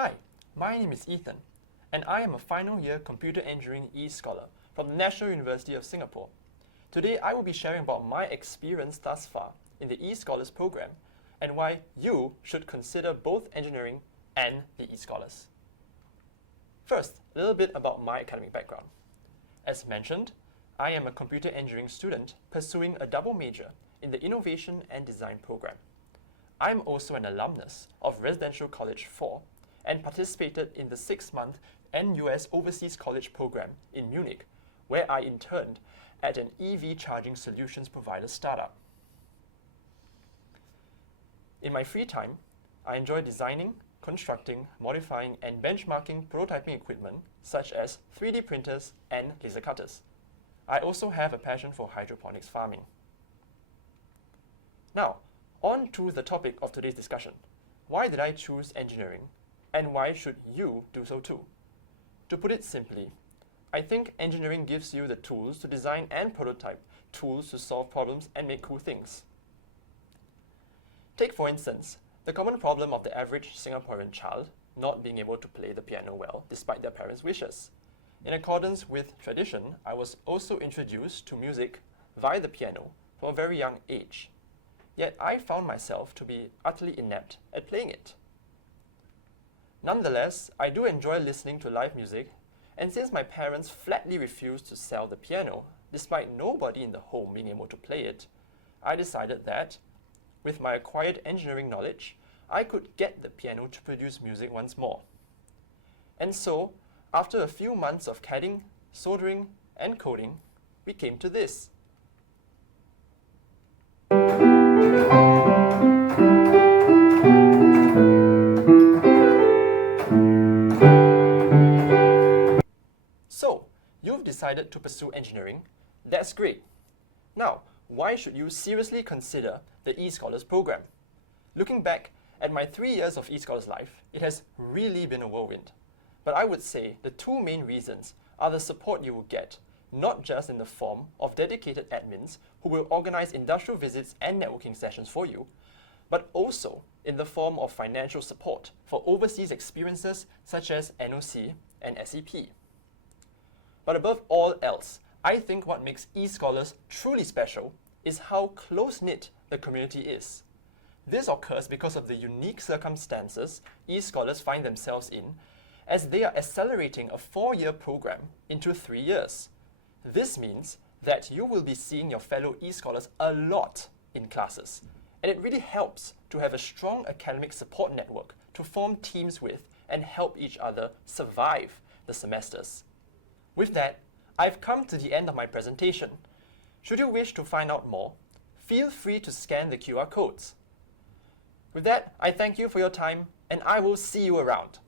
Hi, my name is Ethan, and I am a final year Computer Engineering e-Scholar from the National University of Singapore. Today I will be sharing about my experience thus far in the e-Scholars program and why you should consider both engineering and the e-Scholars. First, a little bit about my academic background. As mentioned, I am a computer engineering student pursuing a double major in the Innovation and Design program. I'm also an alumnus of Residential College 4 and participated in the 6-month NUS Overseas College program in Munich, where I interned at an EV charging solutions provider startup. In my free time, I enjoy designing, constructing, modifying, and benchmarking prototyping equipment such as 3D printers and laser cutters. I also have a passion for hydroponics farming. Now, on to the topic of today's discussion. Why did I choose engineering, and why should you do so too? To put it simply, I think engineering gives you the tools to design and prototype tools to solve problems and make cool things. Take, for instance, the common problem of the average Singaporean child not being able to play the piano well despite their parents' wishes. In accordance with tradition, I was also introduced to music via the piano from a very young age. Yet I found myself to be utterly inept at playing it. Nonetheless, I do enjoy listening to live music, and since my parents flatly refused to sell the piano, despite nobody in the home being able to play it, I decided that, with my acquired engineering knowledge, I could get the piano to produce music once more. And so, after a few months of CADing, soldering, and coding, we came to this. So, you've decided to pursue engineering. That's great. Now, why should you seriously consider the e-Scholars program? Looking back at my 3 years of e-Scholars life, it has really been a whirlwind. But I would say the two main reasons are the support you will get, not just in the form of dedicated admins who will organize industrial visits and networking sessions for you, but also in the form of financial support for overseas experiences such as NOC and SEP. But above all else, I think what makes e-Scholars truly special is how close-knit the community is. This occurs because of the unique circumstances e-Scholars find themselves in, as they are accelerating a 4-year program into 3 years. This means that you will be seeing your fellow e-Scholars a lot in classes, and it really helps to have a strong academic support network to form teams with and help each other survive the semesters. With that, I've come to the end of my presentation. Should you wish to find out more, feel free to scan the QR codes. With that, I thank you for your time, and I will see you around.